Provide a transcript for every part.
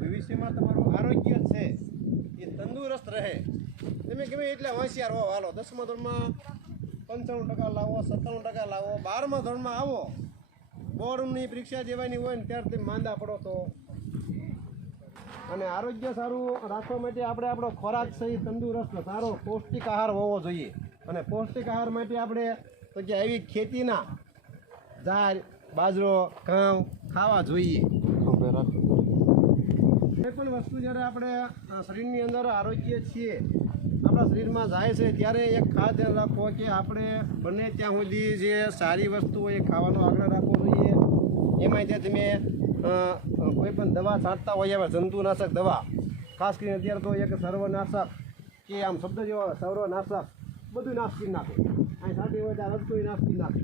ભવિષ્યમાં તમારું આરોગ્ય છે, એ તંદુરસ્ત રહે. તમે ગમે એટલે હોશિયાર હો, હાલો, દસમા ધોરણમાં પંચાણું ટકા લાવો, સત્તાણું ટકા લાવો, બારમા ધોરણમાં આવો. બોર્ડની પરીક્ષા દેવાની હોય ને ત્યારે તમે માંદા પડો તો. અને આરોગ્ય સારું રાખવા માટે આપણે આપણો ખોરાક સહી તંદુરસ્ત, સારો પૌષ્ટિક આહાર હોવો જોઈએ. અને પૌષ્ટિક આહાર માટે આપણે તો કે આવી ખેતીના ઝાડ, બાજરો ઘઉં ખાવા જોઈએ. કોઈ પણ વસ્તુ જ્યારે આપણે શરીરની અંદર આરોગ્ય છીએ, આપણા શરીરમાં જાય છે, ત્યારે એક ખાસ ધ્યાન રાખવો કે આપણે બને ત્યાં સુધી જે સારી વસ્તુ હોય એ ખાવાનો આગ્રહ રાખવો જોઈએ. એમાં જે તમે કોઈ પણ દવા છાંટતા હોય એવા જંતુનાશક દવા, ખાસ કરીને અત્યારે તો એક સર્વનાશક કે આમ શબ્દ જેવો સર્વનાશક બધું નાશ કરી નાખે. અહીં છાંટી હોય ત્યાં રસ્તો નાશ કરી નાખે.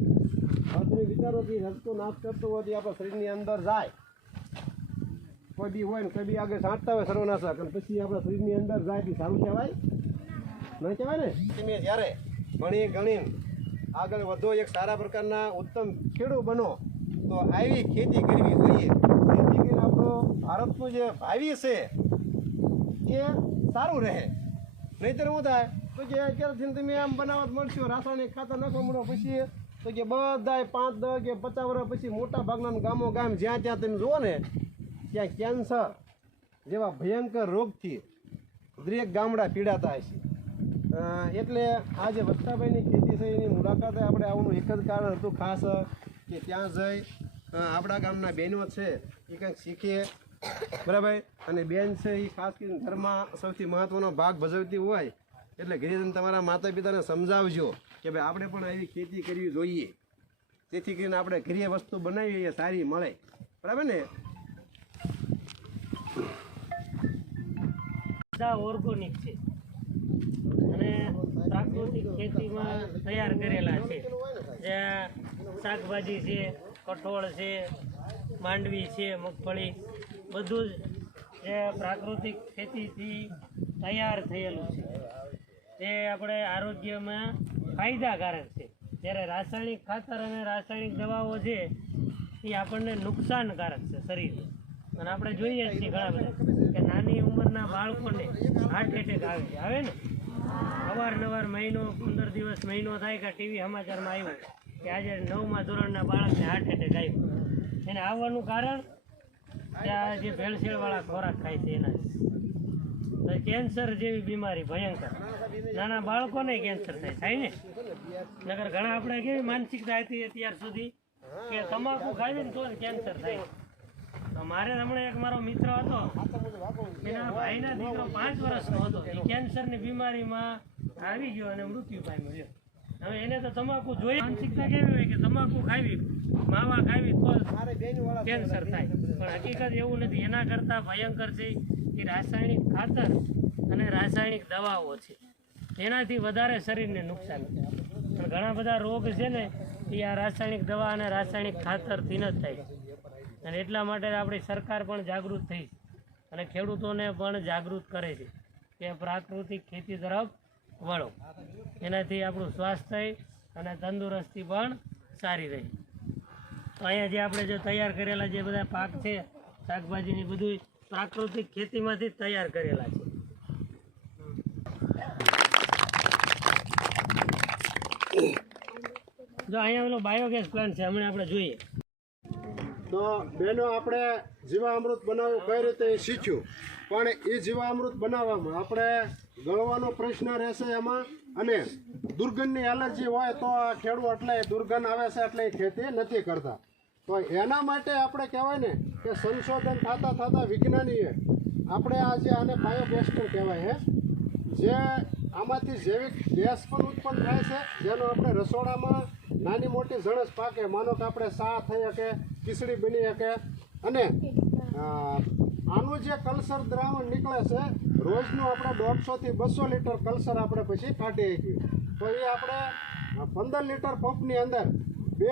હવે તમે વિચારો રસ્તો નાશ કરતો હોય આપણા શરીરની અંદર જાય. કોઈ બી હોય ને કોઈ બી આગળ સાંટતા હોય સર્વનાશક અને પછી આપણા શરીરની અંદર જાય તો સારું કહેવાય. નહીં કહેવાય ને? તમે જ્યારે ભણી ગણી આગળ વધો, એક સારા પ્રકારના ઉત્તમ ખેડૂત બનો, તો આવી ખેતી કરવી જોઈએ. જેથી કરીને આપણો ભારતનું જે ભાવિ છે, એ સારું રહે. નહીતર શું થાય? તો કે અત્યારથી તમે આમ બનાવવા મળશો, રાસાયણિક ખાતર નાખવા મળો, પછી તો કે બધાય પાંચ દસ કે પચાસ વર્ષ પછી મોટા ભાગના ગામો ગામ જ્યાં ત્યાં તમે જુઓ ને ત્યાં કેન્સર જેવા ભયંકર રોગથી દરેક ગામડા પીડાતા હશે. એટલે આ જે વત્તાભાઈની ખેતી છે એની મુલાકાતે આપણે આવવાનું એક જ કારણ હતું ખાસ, કે ત્યાં જઈ આપણા ગામના બહેનો છે, એ કંઈક શીખે. બરાબર? અને બેન છે, એ ખાસ કરીને ઘરમાં સૌથી મહત્ત્વનો ભાગ ભજવતી હોય, એટલે ઘરે તમારા માતા પિતાને સમજાવજો કે ભાઈ, આપણે પણ આવી ખેતી કરવી જોઈએ. તેથી કરીને આપણે ઘરે વસ્તુ બનાવીએ સારી મળે. બરાબર ને? બધા ઓર્ગોનિક છે. અને પ્રાકૃતિક ખેતીમાં તૈયાર કરેલા છે. જ્યાં શાકભાજી છે, કઠોળ છે, માંડવી છે, મગફળી, બધું જ જે પ્રાકૃતિક ખેતીથી તૈયાર થયેલું છે. તે આપણે આરોગ્યમાં ફાયદાકારક છે. જ્યારે રાસાયણિક ખાતર અને રાસાયણિક દવાઓ છે, એ આપણને નુકસાનકારક છે શરીરને. અને આપણે જોઈએ છીએ ઘણા બધા. કે નાની ઉંમરના બાળકોને હાર્ટ એટેક આવે છે. આવે ને? અવારનવાર મહિનો, પંદર દિવસ મહિનો થાય કે ટીવી સમાચારમાં આવ્યું કે આજે નવમા ધોરણના બાળકને હાર્ટ એટેક આવ્યો. એને આવવાનું કારણ? કે આ જે ભેળસેળવાળા ખોરાક ખાય છે એના. કેન્સર જેવી બીમારી ભયંકર. નાના બાળકોને કેન્સર થાય. થાય ને? નગર ઘણા આપણે કેવી માનસિકતા હતી અત્યાર સુધી કે તમાકુ ખાવી ને તો કેન્સર થાય. મારે હમણાં એક મારો મિત્ર હતો. એના ભાઈના દીકરો પાંચ વર્ષનો હતો. એ કેન્સરની બીમારીમાં આવી ગયો અને મૃત્યુ પામ્યો છે. હવે એને તો તમાકુ જોઈ માનસિકતા કેવી હોય કે તમાકુ ખાવી, માવા ખાવી તો કેન્સર થાય. પણ હકીકત એવું નથી. એના કરતાં ભયંકર છે એ રાસાયણિક ખાતર અને રાસાયણિક દવાઓ છે. એનાથી વધારે શરીરને નુકસાન પણ ઘણા બધા રોગ છે ને, એ આ રાસાયણિક દવા અને રાસાયણિક ખાતરથી ન થાય. અને એટલા માટે આપણી સરકાર પણ જાગૃત થઈ અને ખેડૂતોને પણ જાગૃત કરે છે કે પ્રાકૃતિક ખેતી તરફ વળો. એનાથી આપણું સ્વાસ્થ્ય અને તંદુરસ્તી પણ સારી રહે. તો અહીંયા જે આપણે જે તૈયાર કરેલા જે બધા પાક છે, શાકભાજીની બધું પ્રાકૃતિક ખેતીમાંથી તૈયાર કરેલા છે. જો અહીંયા પેલો બાયોગેસ પ્લાન્ટ છે, હમણાં આપણે જોઈએ. તો બેનો આપણે જીવામૃત બનાવવું કઈ રીતે એ શીખ્યું? પણ એ જીવામૃત બનાવવામાં આપણે ગળવાનો પ્રશ્ન રહેશે એમાં અને દુર્ગંધની એલર્જી હોય તો આ ખેડૂત એટલે દુર્ગંધ આવે છે એટલે એ ખેતી નથી કરતા. તો એના માટે આપણે કહેવાય ને કે સંશોધન થતાં થતાં વિજ્ઞાનીએ આપણે આજે આને બાયોગેસ્ટર કહેવાય છે જે આમાંથી જૈવિક ગેસ પણ ઉત્પન્ન થાય છે, જેનો આપણે રસોડામાં નાની મોટી જણસ પાકે, માનો કે આપણે સા થઈ શકે, ખીચડી બની શકે. અને આનું જે કલ્સર દ્રાવણ નીકળે છે, રોજનું આપણે દોઢસોથી બસો લીટર કલ્સર આપણે પછી કાઢી શકીએ. તો એ આપણે પંદર લીટર પંપની અંદર બે